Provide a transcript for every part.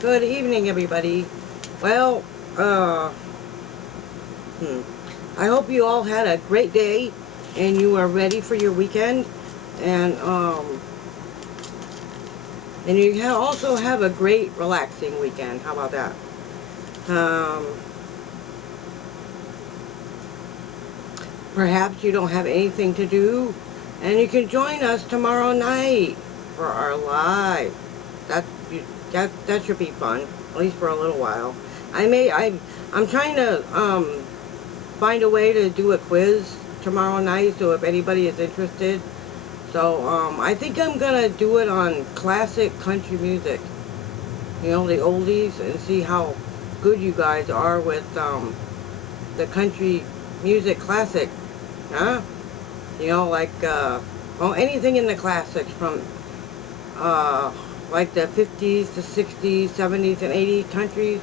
Good evening, everybody. Well, I hope you all had a great day and you are ready for your weekend. And, also have a great, relaxing weekend. How about that? Um, Perhaps you don't have anything to do and you can join us tomorrow night for our live. That, that should be fun, at least for a little while. I'm trying to, find a way to do a quiz tomorrow night, so if anybody is interested. So, I think I'm gonna do it on classic country music. You know, the oldies, and see how good you guys are with, the country music classic. Huh? You know, like, well, anything in the classics from, like the 50s, the 60s, 70s, and 80s country.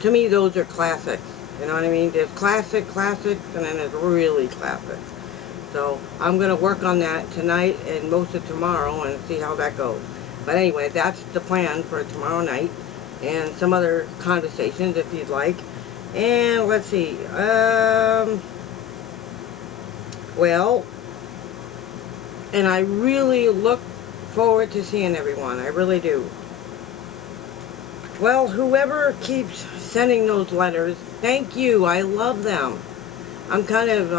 To me, those are classics. You know what I mean? There's classics, and then there's really classics. So I'm going to work on that tonight and most of tomorrow and see how that goes. But anyway, that's the plan for tomorrow night and some other conversations if you'd like. And let's see. Well, and I really look forward to seeing everyone. I really do. Well, whoever keeps sending those letters, thank you. I love them. I'm kind of,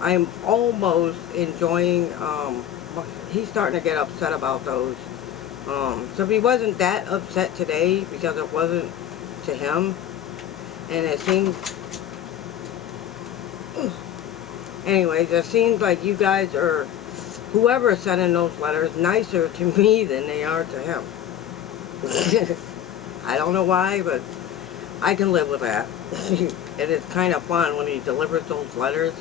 I'm almost enjoying, he's starting to get upset about those. So he wasn't that upset today because it wasn't to him. And it seems, anyways, it seems like you guys are, whoever is sending those letters, nicer to me than they are to him. I don't know why, but I can live with that. It is kind of fun when he delivers those letters.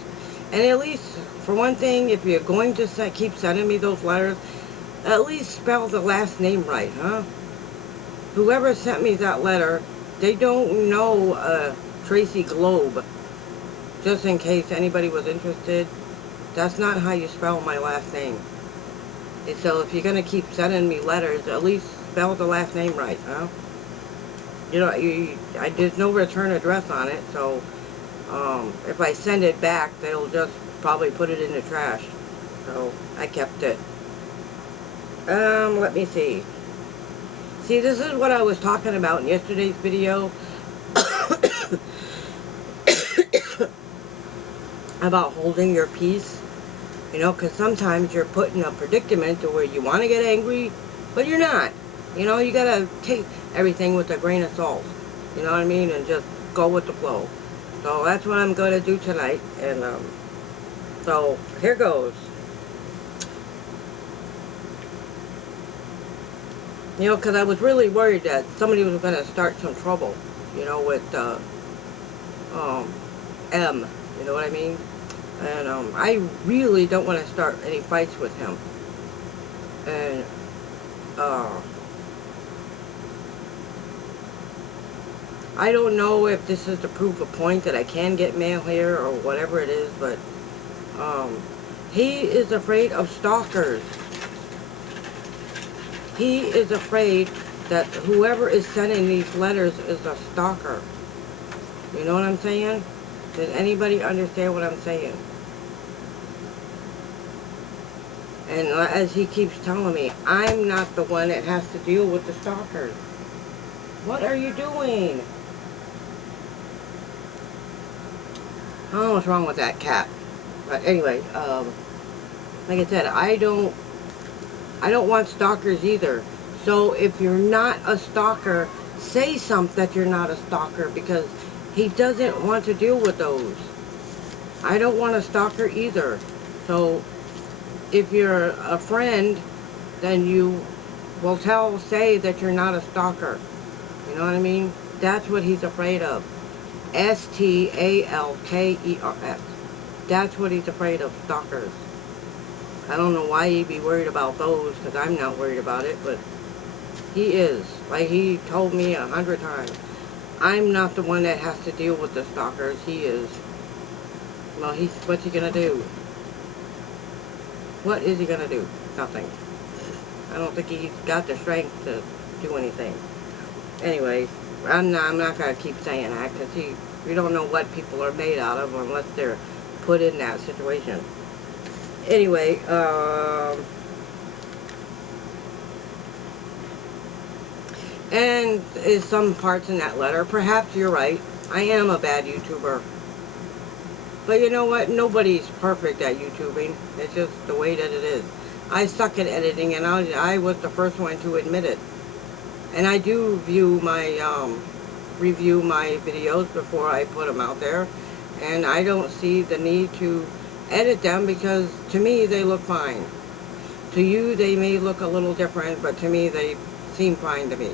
And at least, for one thing, if you're going to keep sending me those letters, at least spell the last name right, huh? Whoever sent me that letter, they don't know Tracey Goble. Just in case anybody was interested, that's not how you spell my last name. And so if you're going to keep sending me letters, at least spell the last name right, huh? You know, there's no return address on it, so if I send it back, they'll just probably put it in the trash. So I kept it. Let me see. See, this is what I was talking about in yesterday's video about holding your peace. You know, because sometimes you're put in a predicament to where you want to get angry, but you're not. You know, you gotta take everything with a grain of salt. You know what I mean? And just go with the flow. So that's what I'm going to do tonight. And so here goes. You know, because I was really worried that somebody was going to start some trouble. You know, with M. You know what I mean? And I really don't want to start any fights with him. And I don't know if this is to prove a point that I can get mail here or whatever it is, but he is afraid of stalkers. He is afraid that whoever is sending these letters is a stalker. You know what I'm saying? Does anybody understand what I'm saying? And as he keeps telling me, I'm not the one that has to deal with the stalkers. What are you doing? I don't know what's wrong with that cat. But anyway, like I said, I don't want stalkers either. So if you're not a stalker, say something that you're not a stalker, because he doesn't want to deal with those. I don't want a stalker either. So if you're a friend, then you will say that you're not a stalker. You know what I mean? That's what he's afraid of. S-T-A-L-K-E-R-S. That's what he's afraid of, stalkers. I don't know why he'd be worried about those, because I'm not worried about it, but he is. Like he told me 100 times. I'm not the one that has to deal with the stalkers. He is. Well, what's he gonna do? What is he gonna do? Nothing. I don't think he's got the strength to do anything. Anyway, I'm not going to keep saying that, because you don't know what people are made out of unless they're put in that situation. Anyway, and is some parts in that letter, perhaps you're right, I am a bad YouTuber. But you know what? Nobody's perfect at YouTubing. It's just the way that it is. I suck at editing, and I was the first one to admit it. And I do review my videos before I put them out there. And I don't see the need to edit them, because to me they look fine. To you they may look a little different, but to me they seem fine to me.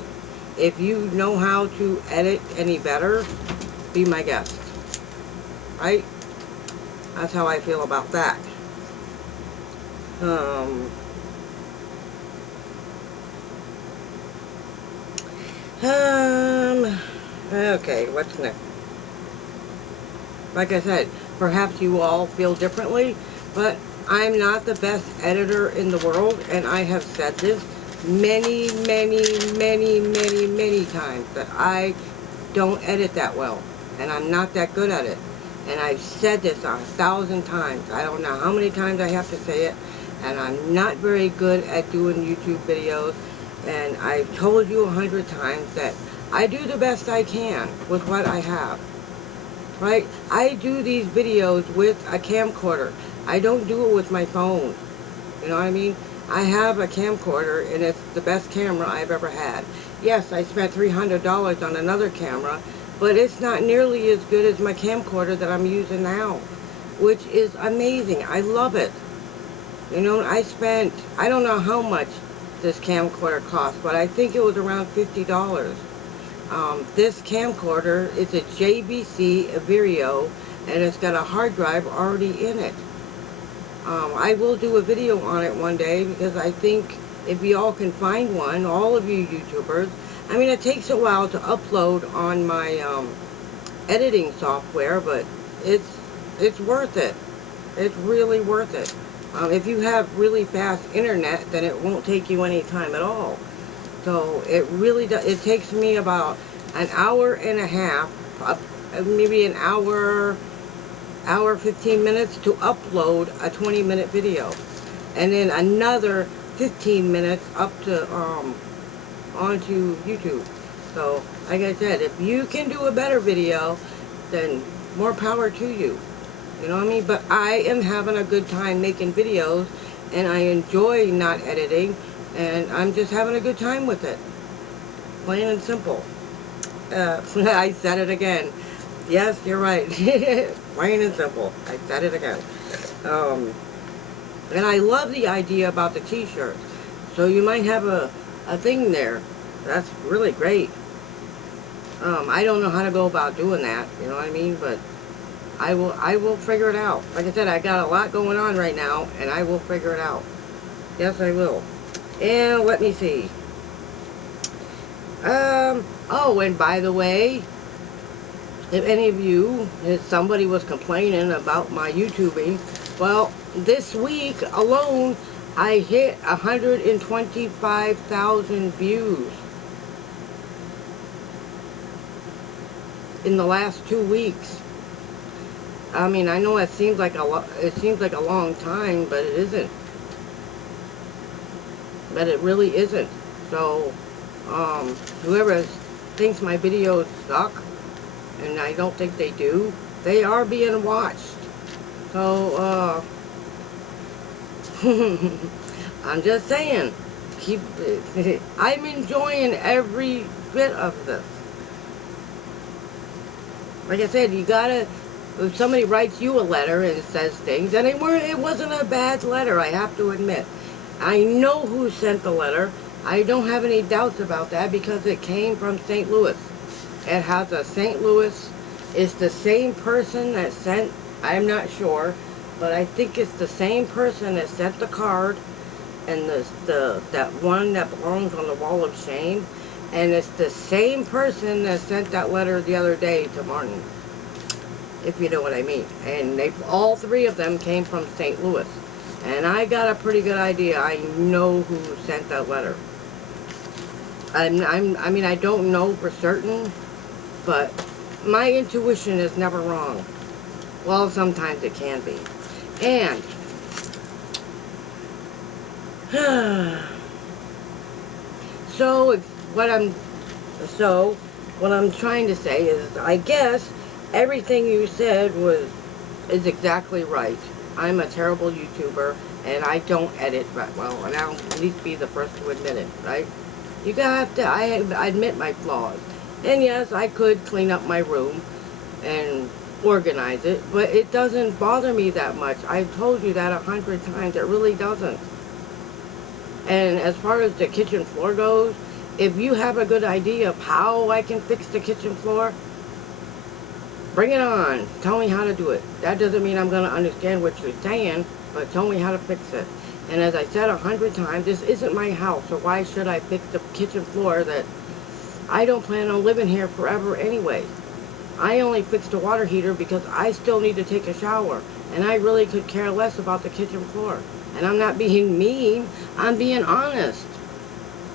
If you know how to edit any better, be my guest. Right? That's how I feel about that. Okay, what's next? Like I said, perhaps you all feel differently, but I'm not the best editor in the world, and I have said this many times, that I don't edit that well, and I'm not that good at it. And I've said this 1,000 times. I don't know how many times I have to say it, and I'm not very good at doing YouTube videos. And I've told you 100 times that I do the best I can with what I have. Right? I do these videos with a camcorder. I don't do it with my phone. You know what I mean? I have a camcorder, and it's the best camera I've ever had. Yes, I spent $300 on another camera, but it's not nearly as good as my camcorder that I'm using now, which is amazing. I love it. You know, I don't know how much this camcorder cost, but I think it was around $50. This camcorder is a JVC Averio, and it's got a hard drive already in it. I will do a video on it one day, because I think if you all can find one, all of you YouTubers, I mean, it takes a while to upload on my editing software, but it's worth it. It's really worth it. If you have really fast internet, then it won't take you any time at all. So it really does. It takes me about an hour and a half, maybe an hour 15 minutes to upload a 20-minute video, and then another 15 minutes up to onto YouTube. So, like I said, if you can do a better video, then more power to you. You know what I mean? But I am having a good time making videos, and I enjoy not editing, and I'm just having a good time with it. Plain and simple. I said it again. Yes, you're right. Plain and simple. I said it again. And I love the idea about the t-shirts. So you might have a thing there. That's really great. I don't know how to go about doing that, you know what I mean? But I will figure it out. Like I said, I got a lot going on right now, and I will figure it out. Yes, I will. And let me see. Oh, and by the way, if any of you, if somebody was complaining about my YouTubing, well, this week alone, I hit 125,000 views in the last 2 weeks. I mean, I know it seems like a long time, but it isn't. But it really isn't. So, whoever thinks my videos suck, and I don't think they do, they are being watched. So, I'm just saying, I'm enjoying every bit of this. Like I said, you gotta, if somebody writes you a letter and says things, and it wasn't a bad letter, I have to admit. I know who sent the letter. I don't have any doubts about that, because it came from St. Louis. It has a St. Louis. It's the same person that sent, I'm not sure, but I think it's the same person that sent the card, and that one that belongs on the wall of shame, and it's the same person that sent that letter the other day to Martin, if you know what I mean. And all three of them came from St. Louis, and I got a pretty good idea. I know who sent that letter. I mean, I don't know for certain, but my intuition is never wrong. Well, sometimes it can be. And so what I'm so what I'm trying to say is, I guess everything you said is exactly right. I'm a terrible YouTuber, and I don't edit that well, and I'll at least be the first to admit it, right? You have to, I admit my flaws. And yes, I could clean up my room and organize it, but it doesn't bother me that much. I've told you that 100 times. It really doesn't. And as far as the kitchen floor goes, if you have a good idea of how I can fix the kitchen floor, bring it on. Tell me how to do it. That doesn't mean I'm going to understand what you're saying, but tell me how to fix it. And as I said 100 times, this isn't my house, so why should I fix the kitchen floor that I don't plan on living here forever anyway? I only fixed the water heater because I still need to take a shower, and I really could care less about the kitchen floor. And I'm not being mean, I'm being honest.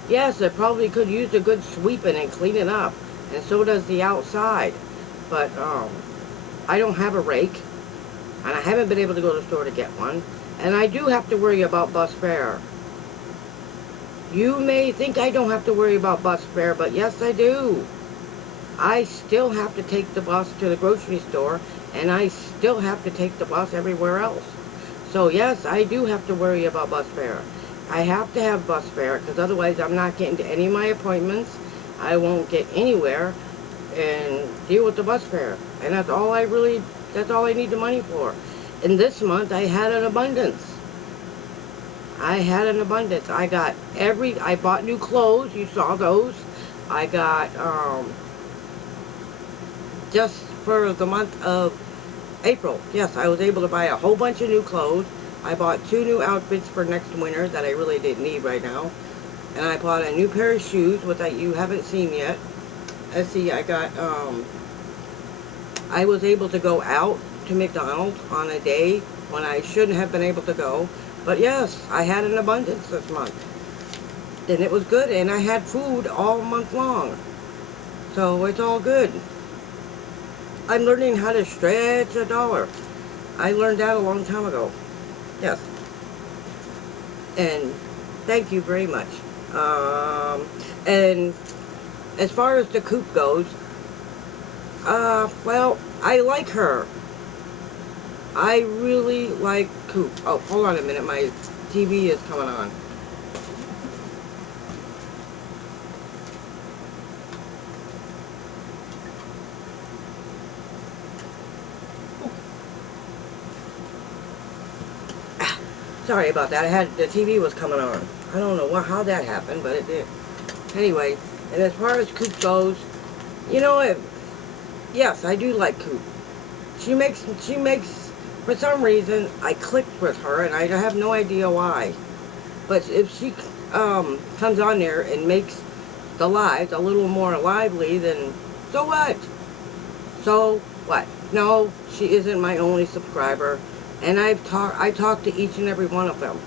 Yes, it probably could use a good sweeping and cleaning up, and so does the outside. But I don't have a rake, and I haven't been able to go to the store to get one. And I do have to worry about bus fare. You may think I don't have to worry about bus fare, but yes, I do. I still have to take the bus to the grocery store, and I still have to take the bus everywhere else. So yes, I do have to worry about bus fare. I have to have bus fare, because otherwise I'm not getting to any of my appointments. I won't get anywhere and deal with the bus fare. And that's all I need the money for. And this month I had an abundance. I bought new clothes, you saw those. I got, just for the month of April, yes, I was able to buy a whole bunch of new clothes. I bought 2 new outfits for next winter that I really didn't need right now. And I bought a new pair of shoes, which you haven't seen yet. Let's see, I was able to go out to McDonald's on a day when I shouldn't have been able to go. But yes, I had an abundance this month. And it was good, and I had food all month long. So it's all good. I'm learning how to stretch $1. I learned that a long time ago. Yes. And thank you very much. And as far as the coop goes, well, I like her. I really like Coop. Oh, hold on a minute. My TV is coming on. Sorry about that. The TV was coming on. I don't know how that happened, but it did. Anyway, and as far as Coop goes, you know, yes, I do like Coop. She makes, for some reason, I clicked with her, and I have no idea why. But if she comes on there and makes the lives a little more lively, then so what? So what? No, she isn't my only subscriber. And I talked to each and every one of them.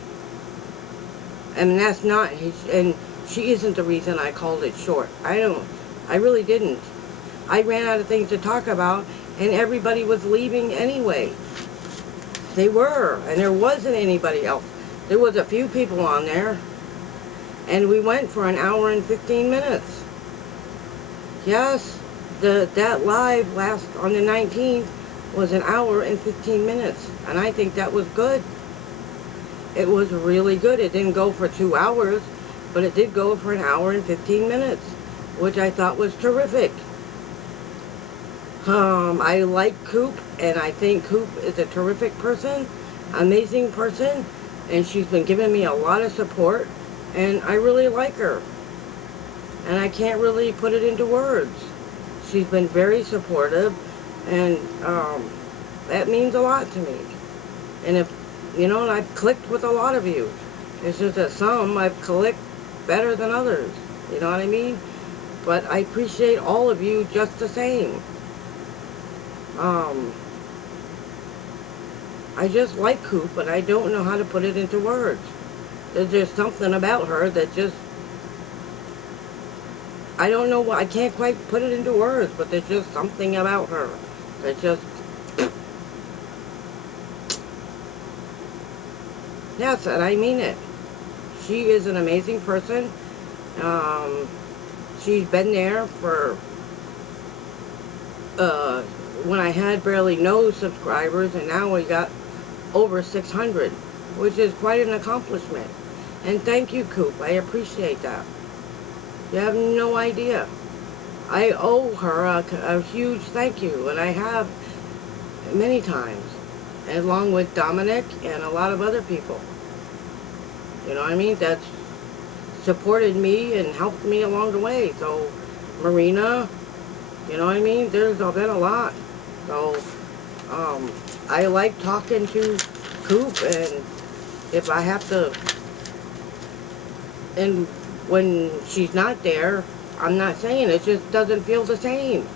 And that's not, and she isn't the reason I called it short. I really didn't. I ran out of things to talk about, and everybody was leaving anyway. They were, and there wasn't anybody else. There was a few people on there, and we went for an hour and 15 minutes. Yes, that live on the 19th was an hour and 15 minutes, and I think that was good. It was really good. It didn't go for 2 hours, but it did go for an hour and 15 minutes, which I thought was terrific. I like Coop, and I think Coop is a terrific person, amazing person, and she's been giving me a lot of support, and I really like her. And I can't really put it into words. She's been very supportive, and that means a lot to me. And if, you know, I've clicked with a lot of you. It's just that some I've clicked better than others. You know what I mean? But I appreciate all of you just the same. I just like Coop, but I don't know how to put it into words. There's just something about her that just I don't know why, I can't quite put it into words, but there's just something about her. It's just, yes, and I mean it. She is an amazing person. She's been there for, when I had barely no subscribers, and now we got over 600, which is quite an accomplishment. And thank you, Coop. I appreciate that. You have no idea. I owe her a huge thank you, and I have many times, along with Dominic and a lot of other people. You know what I mean? That's supported me and helped me along the way. So, Marina, you know what I mean? There's been a lot. So, I like talking to Coop, and if I have to, and when she's not there, I'm not saying it just doesn't feel the same.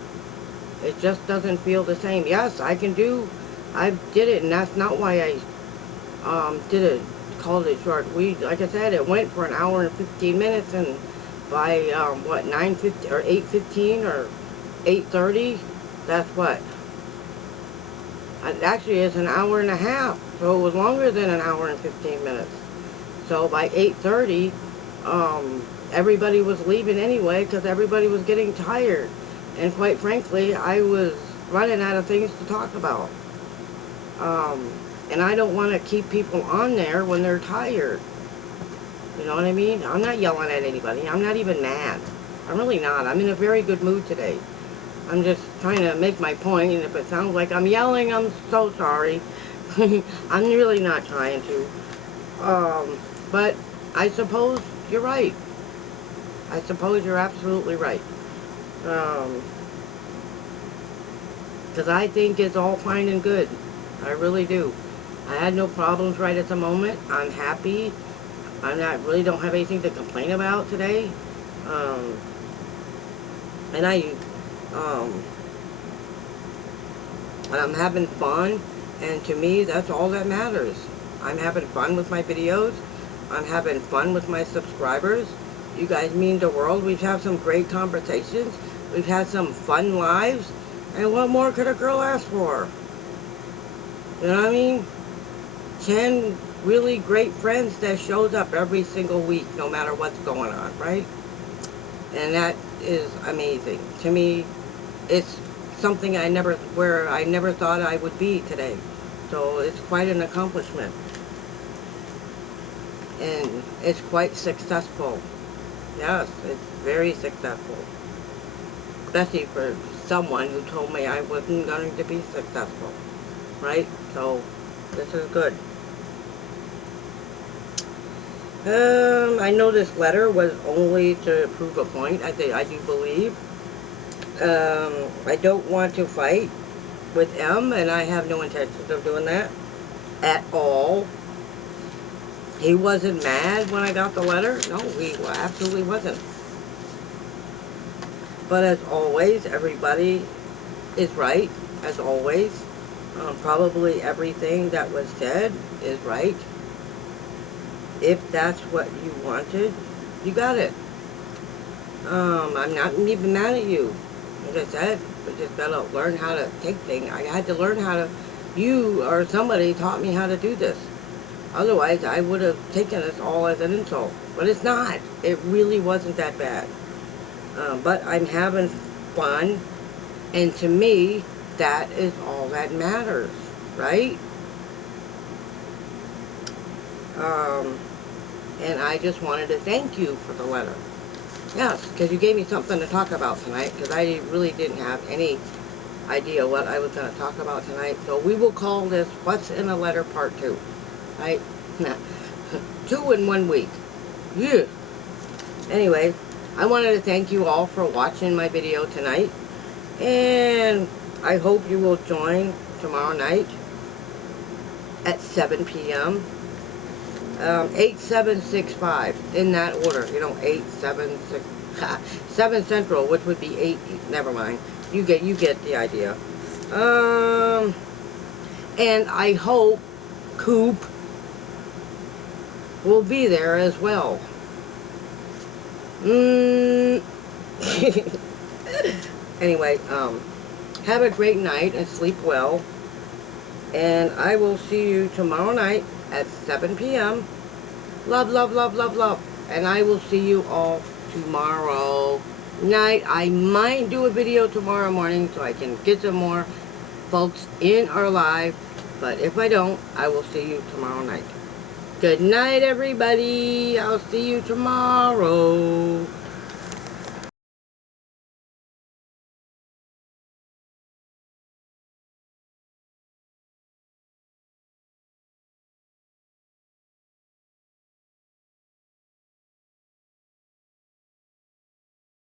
It just doesn't feel the same. Yes, I did it, and that's not why I did it, called it short. Like I said, it went for an hour and 15 minutes, and by what, 9:50 or 8:15 or 8:30, that's what. Actually, it's an hour and a half, so it was longer than an hour and 15 minutes. So by 8:30, everybody was leaving anyway, because everybody was getting tired. And quite frankly, I was running out of things to talk about. And I don't want to keep people on there when they're tired. You know what I mean? I'm not yelling at anybody. I'm not even mad. I'm really not. I'm in a very good mood today. I'm just trying to make my point, and if it sounds like I'm yelling, I'm so sorry. I'm really not trying to. But I suppose you're right. I suppose you're absolutely right. Because I think it's all fine and good. I really do. I had no problems right at the moment. I'm happy. Really don't have anything to complain about today. And I'm having fun, and to me, that's all that matters. I'm having fun with my videos. I'm having fun with my subscribers. You guys mean the world. We've had some great conversations. We've had some fun lives. And what more could a girl ask for? You know what I mean? 10 really great friends that shows up every single week, no matter what's going on, right? And that is amazing. To me, it's something I never thought I would be today. So it's quite an accomplishment. And it's quite successful. Yes, it's very successful. Especially for someone who told me I wasn't going to be successful. Right? So, this is good. I know this letter was only to prove a point, I do believe. I don't want to fight with M, and I have no intentions of doing that at all. He wasn't mad when I got the letter. No, he absolutely wasn't. But as always, everybody is right, as always. Probably everything that was said is right. If that's what you wanted, you got it. I'm not even mad at you. Like I said, we just gotta learn how to take things. I had to learn how to, you or somebody taught me how to do this. Otherwise, I would have taken this all as an insult. But it's not. It really wasn't that bad. But I'm having fun, and to me, that is all that matters, right? And I just wanted to thank you for the letter. Yes, because you gave me something to talk about tonight, because I really didn't have any idea what I was going to talk about tonight. So we will call this What's in a Letter Part 2. Right? 2 in 1 week. Yeah. Anyway, I wanted to thank you all for watching my video tonight. And I hope you will join tomorrow night at 7 p.m. 8765, in that order. You know, 876, 7 Central, which would be 8, never mind. You get the idea. And I hope Coop will be there as well. Anyway, have a great night and sleep well. And I will see you tomorrow night at 7 p.m. Love, love, love, love, love. And I will see you all tomorrow night. I might do a video tomorrow morning so I can get some more folks in our live. But if I don't, I will see you tomorrow night. Good night, everybody. I'll see you tomorrow.